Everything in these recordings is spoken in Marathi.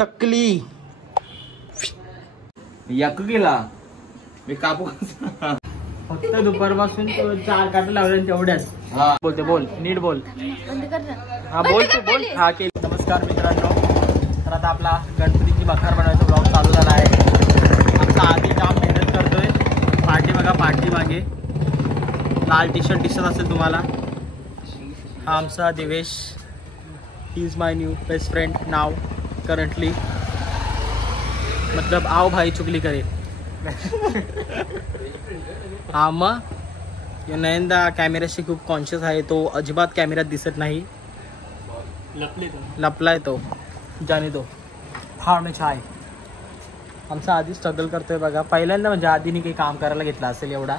टकली याक गेला मी कापू फक्त दुपारपासून 4 काटे लावले तेवढ्याच. बोलते बोल नीट बोल. हा बोल तू बोल. हा केली. नमस्कार मित्रांनो, तर आता आपला गणपतीची बखार बनवायचा ब्लॉग चालू झाला आहे. आमचा आधी जाम मेहनत करतोय. पार्टी बघा, पार्टी मागे लाल टी शर्ट दिसत असेल तुम्हाला. हा आमचा Divesh. He is my new best friend now currently. मतलब आओ भाई चुगली करे. हा मग नयनदा कॅमेऱ्याशी खूप कॉन्शियस आहे. तो अजिबात कॅमेऱ्यात दिसत नाही. लपलाय तो जाने तो. हा मी चाय. आमचा आधी स्ट्रगल करतोय बघा. पहिल्यांदा म्हणजे आधीने काही काम करायला घेतलं असेल एवढा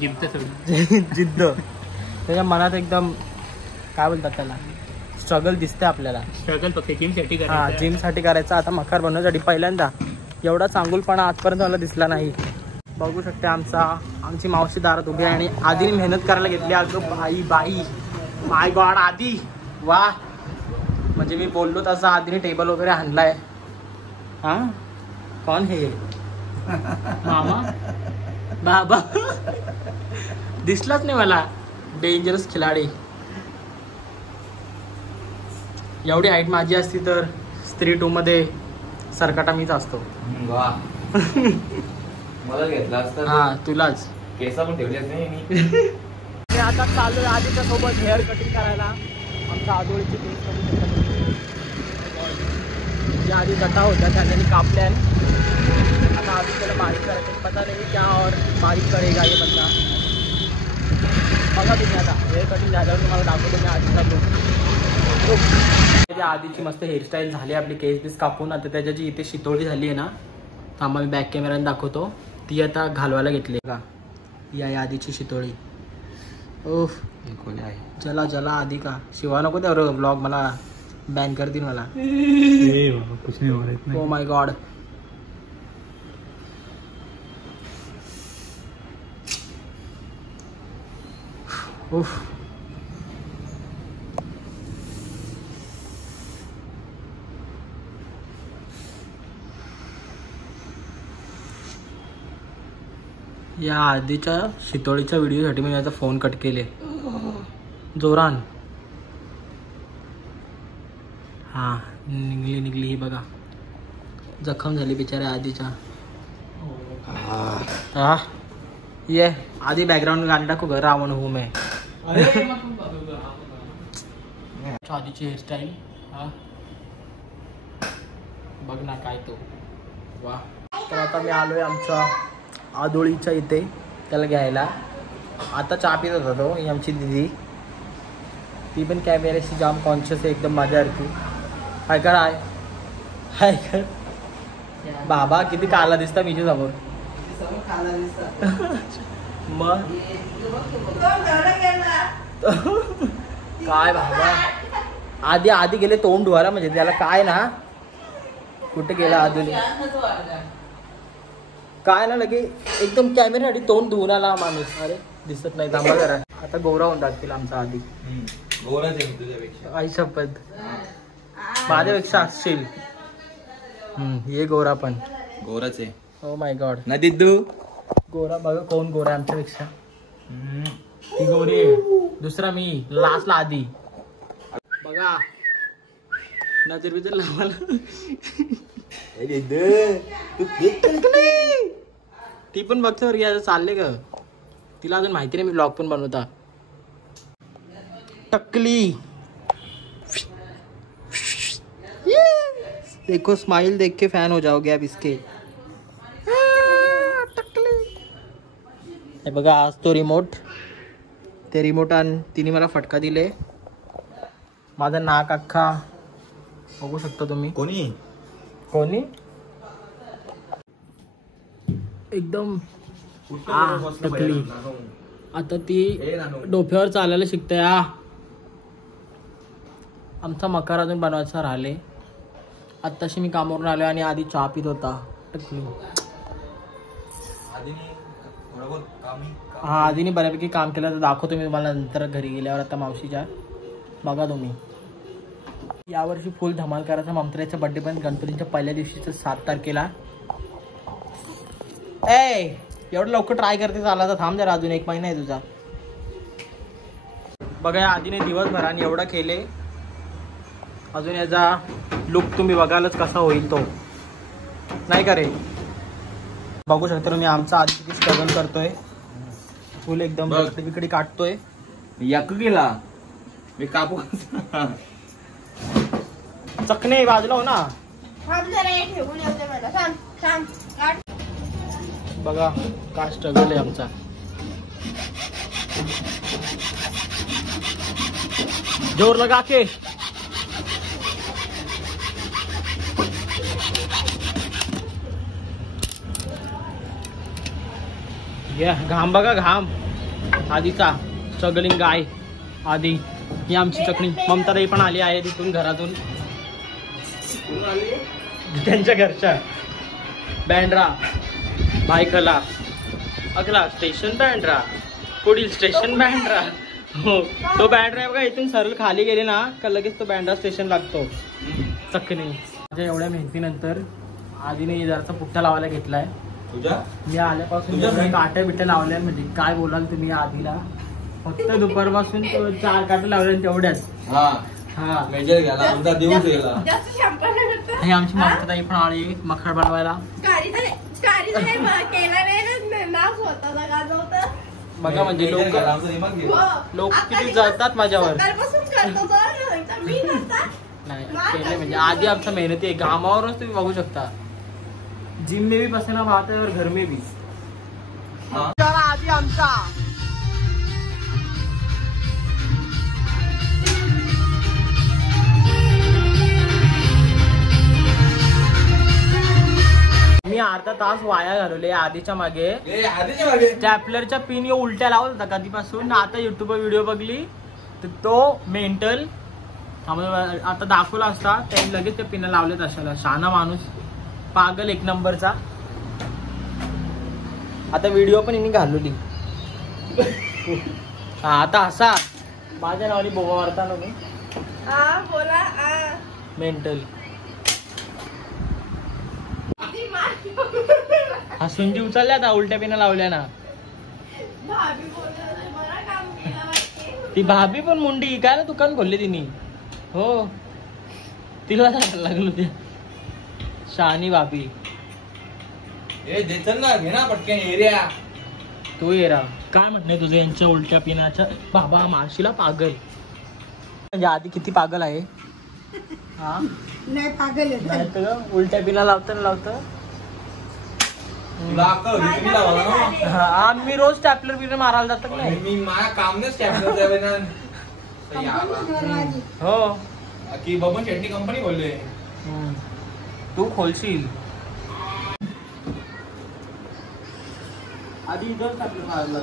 जिद्द. त्याच्या मनात एकदम काय बोलतात त्याला, स्ट्रगल दिसते आपल्याला. स्ट्रगल फक्त जिमसाठी करायचं. हा जिमसाठी करायचं. आता मखार बनवण्यासाठी पहिल्यांदा एवढा चांगुलपणा आजपर्यंत मला दिसला नाही. बघू शकते आमची मावशी दारात उभी आहे आणि आधीने मेहनत करायला घेतली. अगं बाई बाई माय गॉड आधी वा. म्हणजे मी बोललो तसं आधीने टेबल वगैरे आणलाय. हा कोण हे मामा बाबा दिसलाच नाही मला. डेंजरस खिलाडी. एवढी हाईट माझी असती तर स्त्री 2 मध्ये सरकाटा मीच असतो. मला घेतला असता. हा तुलाच. केसा पण ठेवलेच नाही मी. आता चालू आहे आधीच्या सोबत हेअर कटिंग करायला. आमच्या आदोळीची केस कटिंग ज्या आधी गटा होत्या त्याने कापल्या. आता आधी त्याला बारीक करायचं. पता नाही क्या और बारीक करेगा ये बंदा. बघा तुम्ही आता हेअर कटिंग झाल्यावर तुम्हाला दाखवतो मी आधीचा लुक. आधीची मस्त हेअरस्टाईल झाली आपली. केस बीस कापून. आता त्याच्याची इथे शितोळी झाली आहे ना, थांबा मी बॅक कॅमेऱ्याने दाखवतो. ती आता घालवायला घेतली का या आधीची शितोळी. ओह कोणी आहे चला चला आधी का शिवा नको त्यावर ब्लॉग मला बॅन करतील मला. Oh my God. उफ या आधीच्या शितोळीच्या व्हिडिओसाठी मी याचा फोन कट केले जोरान. हा निघली ही बघा. जखम झाली बिचाऱ्या आधीच्या. हा ये आधी बॅकग्राऊंड गाणी टाकू घर रावण हूँ मैं. आधीची हेअरस्टाईल. हा बघ ना काय तो वा. तर आता मी आलोय आमच्या आदोळीच्या इथे त्याला घ्यायला. आता चहा पित होता तो. ही आमची दिदी. ती पण कॅमेऱ्याशी जाम कॉन्शियस आहे एकदम माझ्यासारखी. हाय कर हाय कर. बाबा किती काला दिसता मीच्या समोर. मग काय बाबा आधी गेले तोंड धुवायला. म्हणजे त्याला काय ना कुठे गेला आधुली काय ना लगे एकदम कॅमेऱ्यासाठी तोंड धुवून आला माणूस. अरे दिसत नाही थांबा जरा. आता गोरा होऊन टाकतील आमचा आधी. आई शपथ माझ्यापेक्षा असशील. ये गोरा पण गोराच आहे. ओ माय गॉड ना दिद्दू. गोरा बघा कोण गोरा आमच्यापेक्षा. ती गोरी आहे. दुसरा मी लास्टला आधी. बघा नजर बिजर लावायला. ती पण बघतो रे चालले का. तिला अजून माहिती नाही मी ब्लॉग पण बनवता. टकली देखो स्माइल देख के फैन हो जाओगे अब इसके. हे बघा आज तो रिमोट. ते रिमोट तिने मला फटका दिले. माझं नाक अख्खा बघू शकता तुम्ही. कोणी एकदम टकली. आता ती डोक्यावर चालायला शिकते. आमचा मकार अजून बनवायचा राहिले. आत्ताशी मी कामावरून आलो आणि आधी चहा पित होता. टकली हा आधीने बऱ्यापैकी काम केलं तर दाखवतो मी तुम्हाला नंतर घरी गेल्यावर. आता मावशीच्या बघा तुम्ही. यावर्षी फुल धमाल करायचा. ममताचा बर्थडे पण गणपतीच्या पहिल्या दिवशीच 7 तारखेला. एवढं लवकर ट्राय करते चाला तर थांब जरा, अजून 1 महिना आहे तुझा. बघा या आधीने दिवसभराने एवढा केले. अजून याचा लुक तुम्ही बघालच कसा होईल तो, नाही का रे. बघू शकता तुम्ही आमचा आधी किती स्ट्रगल करतोय. फुल एकदम विकडी काढतोय. याक गेला मी कापू चकणे बाजूला हो ना. बघा काय स्ट्रगल आहे आमचा. जोर लगा के. घाम बघा घाम. आधीचा स्ट्रगलिंग गाय आधी. ही आमची चकणी. ममताताई पण आली आहे तिथून घरातून, त्यांच्या घरच्या. बँड्रा बायकला अगला स्टेशन बँड्रा, पुढील स्टेशन बँड्रा. हो तो बँड्रा आहे बघा. इथून सरळ खाली गेले ना का लगेच तो बँड्रा स्टेशन लागतो. चकणी. माझ्या एवढ्या मेहनतीनंतर आधीने जराचा पुठ्ठा लावायला घेतलाय. तुझ्या मी आल्यापासून काट्या बिट्या लावल्या. म्हणजे काय बोलाल तुम्ही आधीला. फक्त दुपारपासून 4 काटे लावल्या तेवढ्याच. हा मेजर गेला तुमचा दिवस गेला. ही आमची ममताताई पण आली मखर बनवायला. बघा म्हणजे लोक किती जळतात माझ्यावर. नाही केले म्हणजे आधी आमचा मेहनती आहे. घामावरूनच तुम्ही बघू शकता. जिम में भी पसीना बहाता है और घर में भी. आधी आमचा मी अर्धा तास वाया घालवले आधीच्या मागे. स्टॅपलरच्या पिन उलट्या लावत होता कधीपासून. आता युट्यूब वर व्हिडिओ बघली तर तो मेंटल आता दाखवला असता त्यांनी लगेच ते पिन लावलेत. अशाला शहाणा माणूस पागल 1 नंबरचा. आता व्हिडिओ पण हिने घालवली. आता असा माझ्या नावाने बोबा मारता ना मी. बोला मेंटल. हसूनजी उचलल्या आता उलट्या पिना लावल्या ना. ती भाभी पण मुंडी काय ना दुकान खोलले तिने. हो तिला लागलो त्या शहाणी भाभी. ना घे ना पटकन एरिया. तू येरा काय म्हणणे तुझं यांच्या उलट्या पिनाच्या. बाबा मावशीला पागल म्हणजे आधी किती पागल आहे. हा नाही पागल उलट्या पिना लावतं. मी रोज स्टॅपलर पिन मारायला जातो नाही. मी माझ्या काम नाही स्टॅपलर. हो की बबन चटणी कंपनी बोलले. तू खोलशील आधी इथं स्टॅपलर मारायला.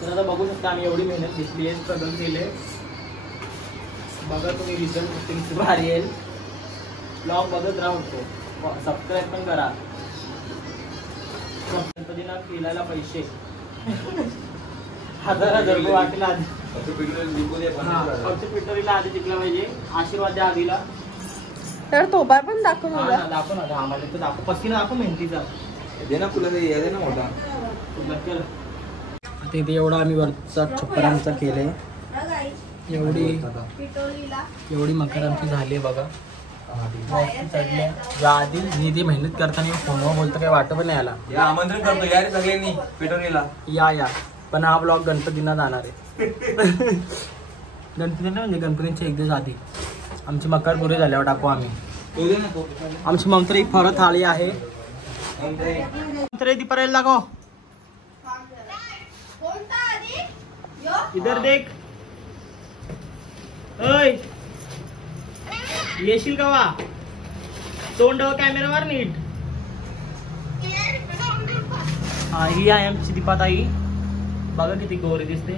तर आता बघू शकता आम्ही एवढी मेहनत घेतली आहे. स्ट्रगल केले. बघा तुम्ही रिझल्ट किती भारी येईल. ब्लॉग बघत राहतो. सबस्क्राईब पण करा. गणपतीला केल्याला पैसे 1000 रुपये वाटेल आधी. फक्त पिटोरीला आधी जिंकला पाहिजे. आशीर्वाद द्या आधीला. तर तोबार पण दाखव दाखव ना. आम्हाला तर दाखव. पसीना दाखव मेहनतीचा. दे ना फुला दे ना मोठा. आता इथे एवढा आम्ही वरचा छप्पर आमचा केलंय. एवढी मकर आमची झाली आहे बघा. आधी मी ती मेहनत करताना फोनवर बोलतो काही वाटत पण नाही आला. आमंत्रण करतो यार सगळ्यांनी पेटोनीला या. पण हा ब्लॉग गणपतींना जाणार आहे. गणपतींना म्हणजे गणपतींच्या 1 दिवस आधी. आमची मकर पुरे झाल्यावर टाकू आम्ही. आमची ममताई परत आली आहे. दी परेल लागो. इधर देख. ओय येशील का वा. तोंड कॅमेरावर नीट. ही आहे आमची दीपाताई. बघा किती गोरी दिसते.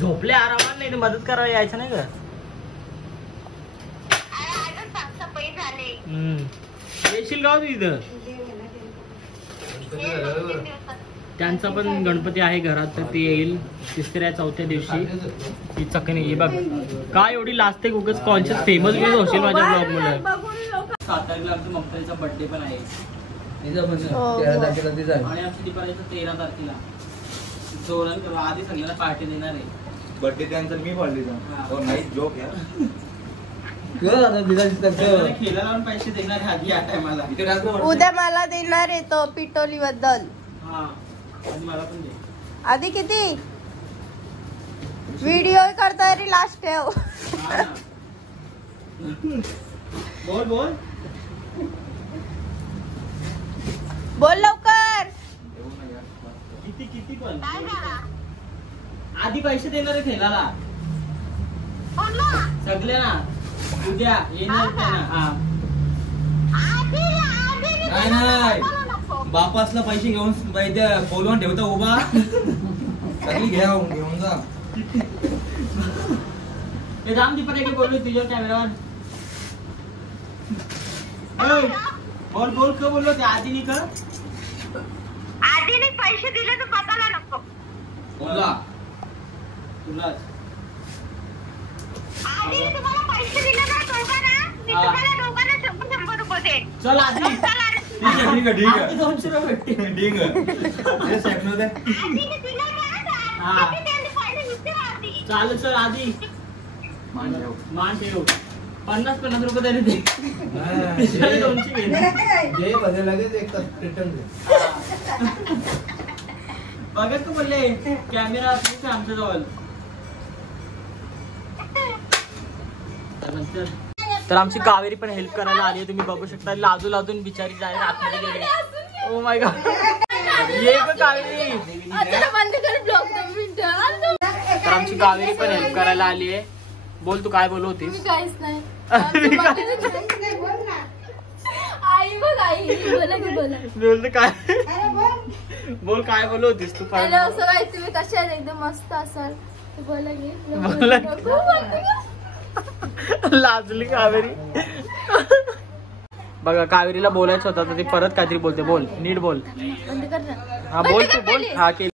झोपले आरामात. नाही मदत करायला यायचं नाही का. येशील का तिथं. त्यांचा पण गणपती आहे घरात, तर ते येईल 3ऱ्या-4थ्या दिवशी. ही चकणी हे बघ काय एवढी लाजते, उगाच कॉन्शियस फेमस बिमस होशील माझ्या ब्लॉग मध्ये. 7 तारखेला आमच्या ममताईचा बर्थडे पण आहे आणि आमची दीपावलीचा 13 तारखेला जोरान करू. आधी सगळ्यांना पार्टी देणार आहे. बर्थडे त्यानंतर मी पडली नाही जोक यार. खेळा लावून पैसे देणार आहे आधी या टायमाला. उद्या मला देणार आहे तो पिटोली बद्दल. हा आणि मला पण दे. आधी किती व्हिडिओ करता तरी लास्ट ठेव. हा ना. बोल बोल बोल लवकर. किती किती पण आधी पैसे देणार आहे खेळाला सगळे ना. उद्या येणार ना. नाही नाही बापासला पैसे घेऊन बोलवून ठेवता उभा सगळी घेऊन जा. ते राम दीपाने की बोलू तुझ्या कॅमेरावर. बोल बोल का बोललो ते आधी नाही का. आधीने पैसे दिले तर पताला नको. बोला तुलाच आधीने तुम्हाला पैसे दिले ना दोघांना, मी तुम्हाला दोघांना 100 रुपये देईन. चल आधी ठीक आहे आधी 200 रुपये भेटते. ठीक आहे स्वप्न दे. आधीने दिले ना, हा. किती त्यांनी पैसे विचारा आधी. चालेल चल आधी मान ठेव. 50 रुपये तरी दे. त्याच्याकडे 200 घे. लगेच एक रिटर्न दे. बघत तू बोलले कॅमेरा आमच्या जवळ. तर आमची कावेरी पण हेल्प करायला आली आहे. तुम्ही बघू शकता लाजू लाजून बिचारी डायरेक्ट आतमध्ये गेली. ओ माय गॉड ये का कावेरी. तर आमची कावेरी पण हेल्प करायला आली आहे. बोल तू काय बोलू होतीस. काहीच नाही. आई बघ आई बोला की बोला. बोल काय बोल काय बोलू होतीस तू. काय हॅलो सो गाइस, तुम्ही कशा आहात. एकदम मस्त असाल तर बोला की. बोला लाजली कावेरी. बघा कावेरीला बोलायचं होतं तर ती परत काहीतरी बोलते. बोल नीट बोल. बंद कर ना. हा बोल तू बोल. हा केली.